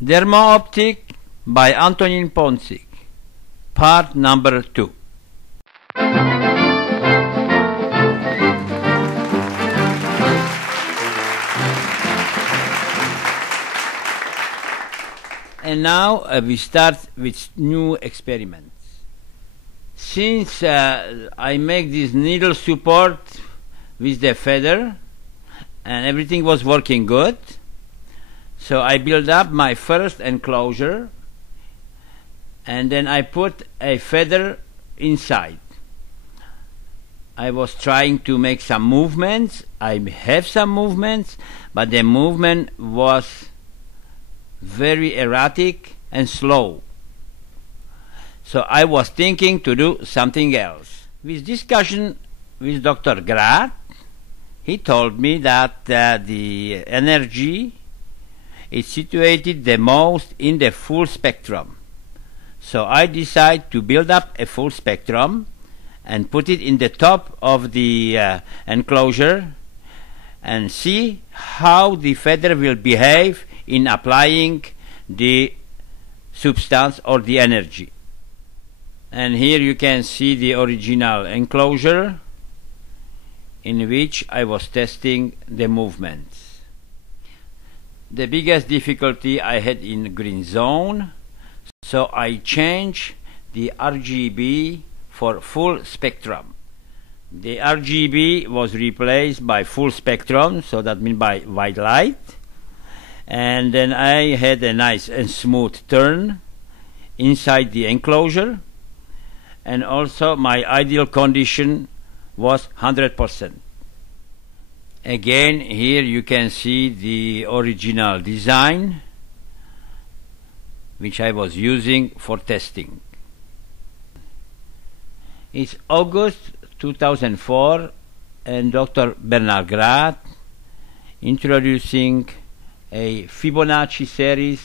Dermo Optique by Antonin Poncik, part number 2. And now we start with new experiments. Since I make this needle support with the feather and everything was working good, so I build up my first enclosure and then I put a feather inside. I was trying to make some movements. I have some movements, but the movement was very erratic and slow. So I was thinking to do something else. With discussion with Dr. Grad, he told me that the energy is situated the most in the full spectrum. So I decided to build up a full spectrum and put it in the top of the enclosure and see how the feather will behave in applying the substance or the energy. And here you can see the original enclosure in which I was testing the movements. The biggest difficulty I had in green zone, so I changed the RGB for full spectrum. The RGB was replaced by full spectrum, so that means by white light. And then I had a nice and smooth turn inside the enclosure, and also my ideal condition was 100%. Again, here you can see the original design which I was using for testing. It's August 2004 and Dr. Bernard Grad introducing a Fibonacci series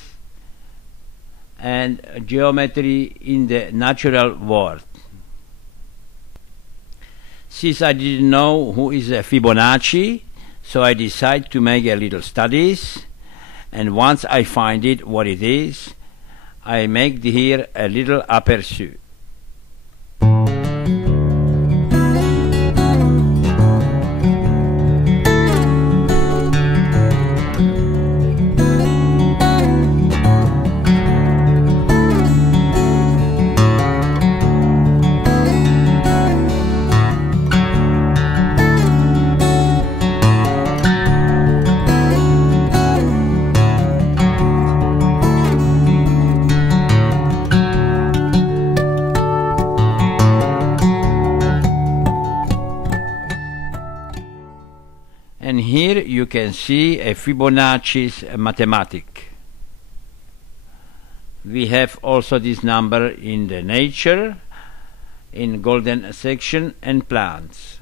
and geometry in the natural world. Since I didn't know who is a Fibonacci, so I decided to make a little studies, and once I find it what it is, I make here a little aperçu. And here you can see a Fibonacci's mathematic. We have also this number in the nature, in golden section and plants.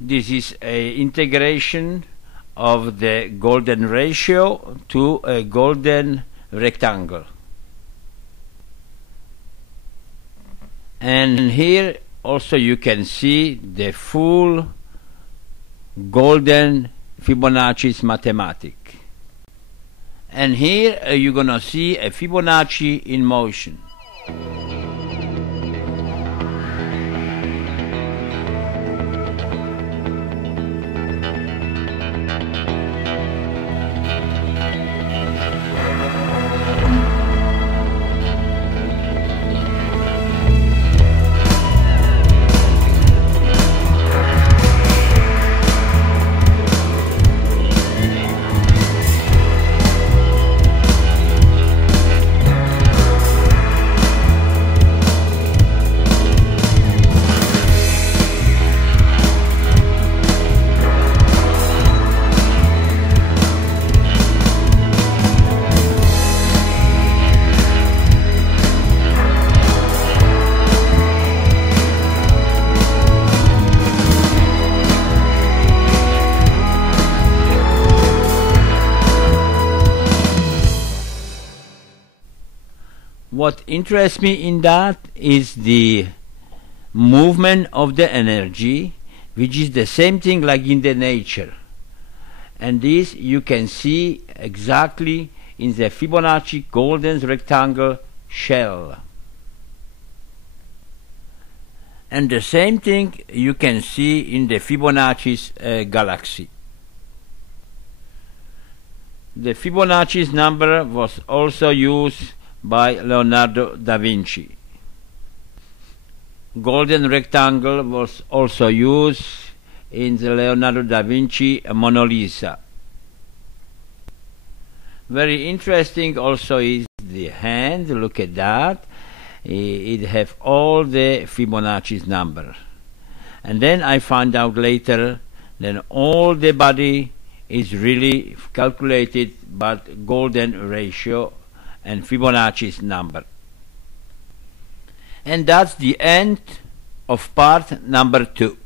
This is an integration of the golden ratio to a golden rectangle. And here also you can see the full golden Fibonacci's mathematic. And here you're gonna see a Fibonacci in motion. What interests me in that is the movement of the energy, which is the same thing like in the nature. and this you can see exactly in the Fibonacci golden rectangle shell. And the same thing you can see in the Fibonacci's galaxy. The Fibonacci's number was also used by Leonardo da Vinci. Golden rectangle was also used in the Leonardo da Vinci Mona Lisa. Very interesting also is the hand. Look at that. It have all the Fibonacci's number. And then I found out later that all the body is really calculated by golden ratio and Fibonacci's number. And that's the end of part number 2.